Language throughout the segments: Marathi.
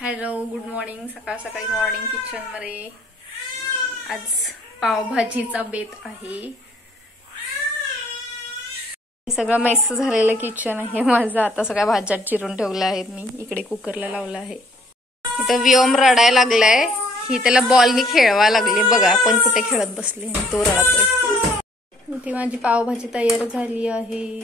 Hello, good morning. सकाळ सकाळी मॉर्निंग किचन मध्ये आज पावभाजीचा बेत आहे. सगळं मेस झालेलं किचन आहे माझं. आता सगळ्या भाज्या चिरून ठेवल्या आहेत मी. इकडे कुकरला लावलं आहे. इथं व्योम रडायला लागलाय. ही त्याला बॉलनी खेळवा लागली. बघा आपण कुठे खेळत बसले आणि तो रडतोय. ती माझी पावभाजी तयार झाली आहे.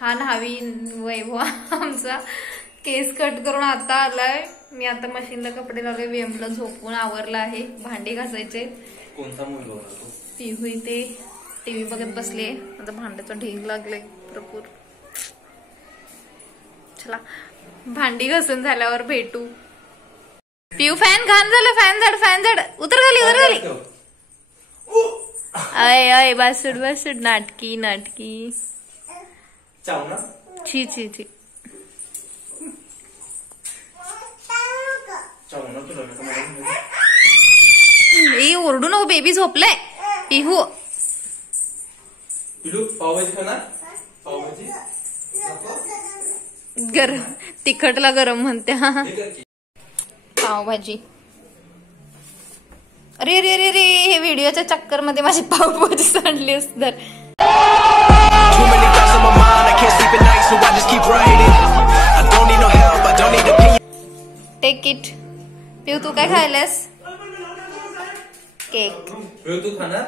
हा नवीन वैभव आमचा केस कट करून आता आलाय. मी आता मशीनला कपडे लावले. व्योमला झोपून आवरला आहे. भांडी घासायचे. कोणता मुलगा पिहू इथे टीव्ही बघत बसले. आता भांड्याचं ढीग लागले भरपूर. चला भांडी घासून झाल्यावर भेटू. पिहू फॅन घाण झालं. फॅन झाड उतर झाली. अय अय बासूड नाटकी छी छी छी. ओरडू नको. बेबी झोपलाय. पिहू पावभाजी खाणार. पावभाजी गरम तिखटला गरम म्हणते. पावभाजी. अरे रे रे रे, हे व्हिडिओच्या चक्कर मध्ये माझी पावभाजी सांडली असत. Take it. पिऊ तू काय खायलास? केक. तू खाणार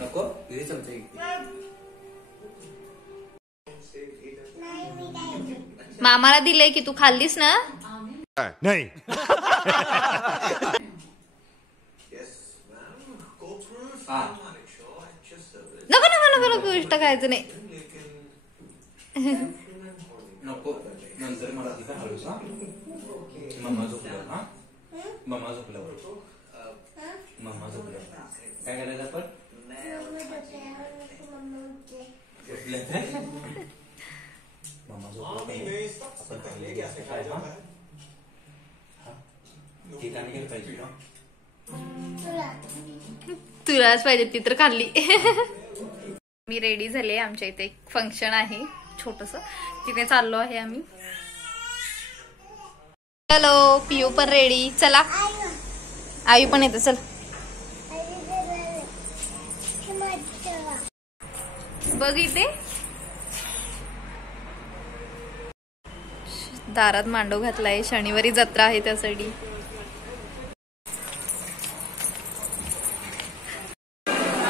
नको. मामाला दिलंय की तू खाल्लीस ना? नाही. नको इष्ट खायचं नाही. नको नंतर मला तिथे हळूस. मम्मा झोपल्यावर. मम्मा झोपल्यावर काय करायचं आपण? मम्मा झोपल्यावर आपण पहिले गॅस खायचा. ती आणि गेलं पाहिजे ना. तुलाच पाहिजे. ती तर खाल्ली. मी रेडी झाले. आमच्या इथे एक फंक्शन आहे छोटस. तिथे चाललो आहे आम्ही. हॅलो, पियू पण रेडी. चला आयू पण येते. चल बघ इथे दारात मांडव घातलाय. शनिवारी जत्रा आहे त्यासाठी.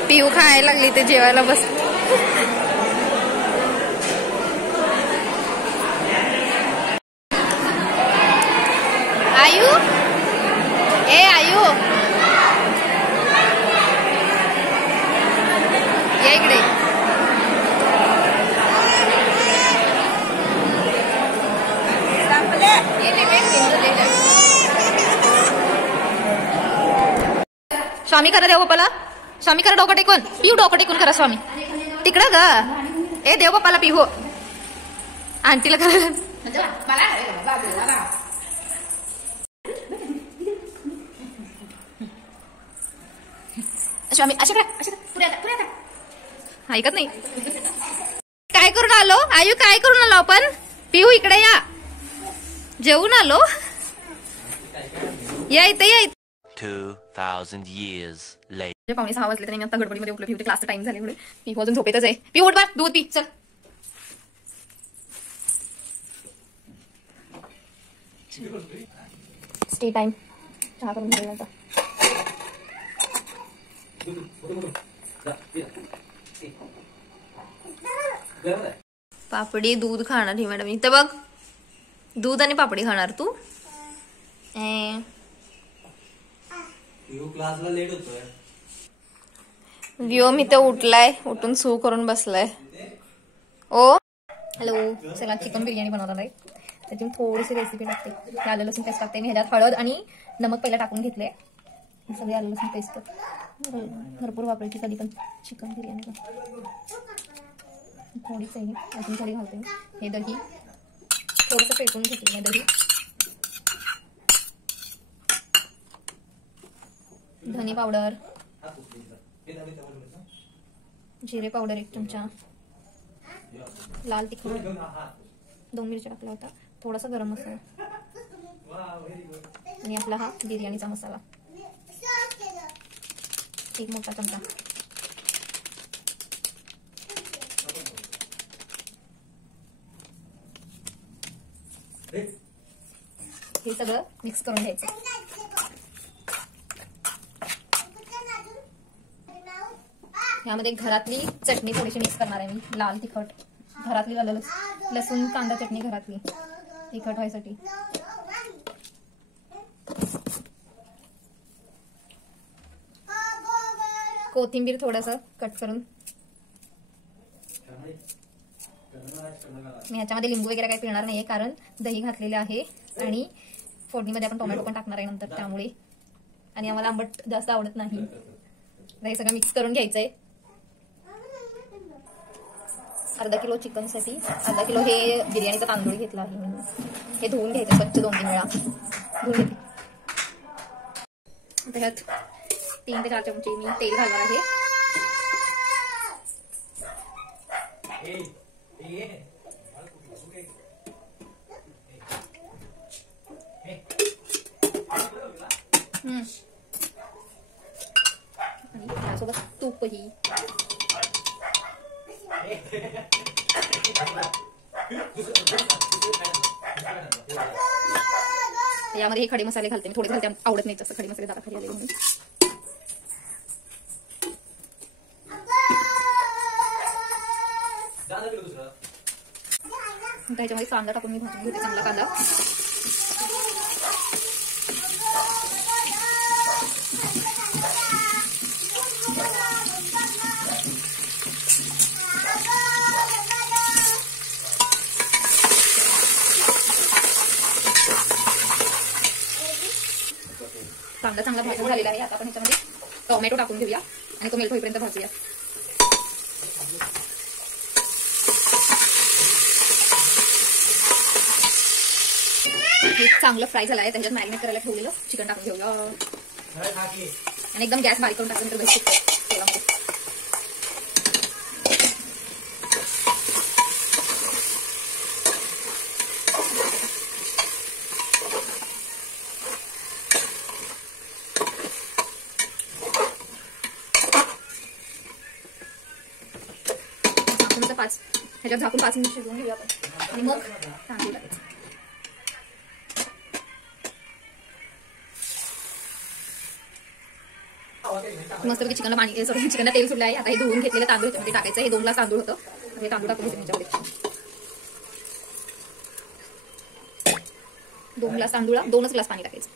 पिऊ खायला लागली. ते जेवायला बस. आयू ए आयू ये इकडे. स्वामी करा देव बाप्पाला. स्वामी करा डोकं टेकून. पिहू डोकं टेकून करा स्वामी. तिकडं ग. ए देव बाप्पाला पिहू. आंटीला करा. स्वामी अशा करा. ऐकत नाही. काय करून आलो आयू? काय करून आलो आपण? पिहू इकडे या. जेवून आलो. या इथे या. 2000 years later. पावणे 6 वाजले. तरी आता गडबडीमध्ये उठलो. पिहूचे क्लासचा टाइम झाल्यामुळे पिहू अजून झोपेतच आहे. पिहू उठ बा. दूध पी. चल स्टे टाइम. चहा करून घेऊन आता. पापडी दूध खाणार ही मॅडम. इथं बघ. दूध आणि पापडी खाणार तू. क्लासला लेट होतोय. व्योम इथं उठलाय. उठून सू करून बसलाय. ओ हॅलो. चला चिकन बिर्याणी बनवणार आहे. त्याची थोडीशी रेसिपी टाकते. आलं लसूण पेस्ट टाकते मी. ह्याच्यात हळद आणि नमक पहिला टाकून घेतले. सगळे आलं लसूण पेस्ट भरपूर वापरायची कधी पण चिकन बिर्याणी. थोडीच आहे अजून थोडी घालते. हे दही थोडंसं फेटून घेतलं. हे दही, धने पावडर, जिरे पावडर 1 चमचा, लाल तिखट, 2 मिरच्या टाकला होता, थोडासा गरम मसाला आणि आपला हा बिर्याणीचा मसाला 1 मोठा चमचा. हे सगळं मिक्स करून घ्यायचं. यामध्ये घरातली चटणी थोडीशी मिक्स करणार आहे मी. लाल तिखट, घरातली लसूण कांदा चटणी घरातली तिखट व्हायसाठी. कोथिंबीर थोडंसं कट करून. मी ह्याच्यामध्ये लिंबू वगैरे काही पिळणार नाहीये कारण दही घातलेले आहे आणि फोडणीमध्ये आपण टोमॅटो पण टाकणार आहे नंतर, त्यामुळे. आणि आम्हाला आंबट जास्त आवडत नाही. हे सगळं मिक्स करून घ्यायचंय. अर्धा किलो चिकनसाठी अर्धा किलो हे बिर्याणीचा तांदूळ घेतला आहे मी. हे धुवून घ्यायचं स्वच्छ 2-3 वेळा धुवून घेते. आता ह्यात 3 ते 4 चमचे मी तेल घालणार आहे. आणि त्यासोबत तूपही. यामध्ये हे खडे मसाले घालते मी, थोडे घालते, आवडत नाही तसं खडे मसाले दादा खाली आले म्हणून. त्याच्यामध्ये कांदा टाकून मी भाजून घेते, चांगला कांदा. कांदा चांगला भाजून झालेला आहे. आता आपण ह्याच्यामध्ये टोमॅटो टाकून घेऊया आणि तो मेल्ट होईपर्यंत भाजूया. चांगलं फ्राय झालं आहे. त्याच्यात मॅरिनेट करायला ठेवलेलं चिकन टाकून घेऊया आणि एकदम गॅस बारीक करून टाकल्यानंतर बेस्ट तेलामध्ये. ह्याच्यात झाकून 5 मिनिट शिजवून घेऊया आपण आणि मग तांदूळ टाकायचं. मस्तपैकी चिकनला तेल सुटलं आहे. आता हे धुवून घेतलेलं तांदूळ ह्याच्यामध्ये टाकायचं. हे 2 ग्लास तांदूळ होतं, हे तांदूळ टाकून घेते ह्याच्यामध्ये. 2 ग्लास तांदूळ, 2च ग्लास पाणी टाकायचं.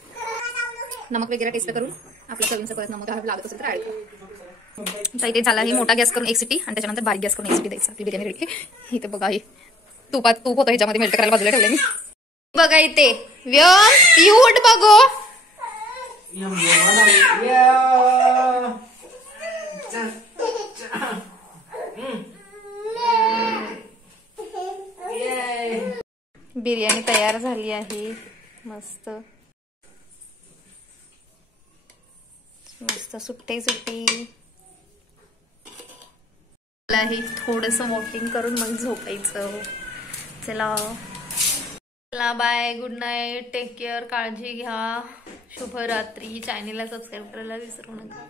नमक वगैरे टेस्ट करून आपल्या चवीनुसार परत नमक लागत असेल तर ऍड करा. इथे झाला ही मोठा गॅस करून 1 शिट्टी आणि त्याच्यानंतर बारीक गॅस करून 1 शिट्टी द्यायचं. आपली बिर्याणी रेडी. इथे बघा, हे तूप होतं ह्याच्यामध्ये मेल्ट करायला बाजूला ठेवलं मी. बघा इथे व्यूट बघो. बिर्याणी तयार झाली आहे. मस्त मस्त सुट्टी थोडस वॉकिंग करून मग झोपायचं. चला bye, good night, take care, काळजी घ्या, शुभरात्री. चॅनेलला सबस्क्राईब करायला विसरू नका.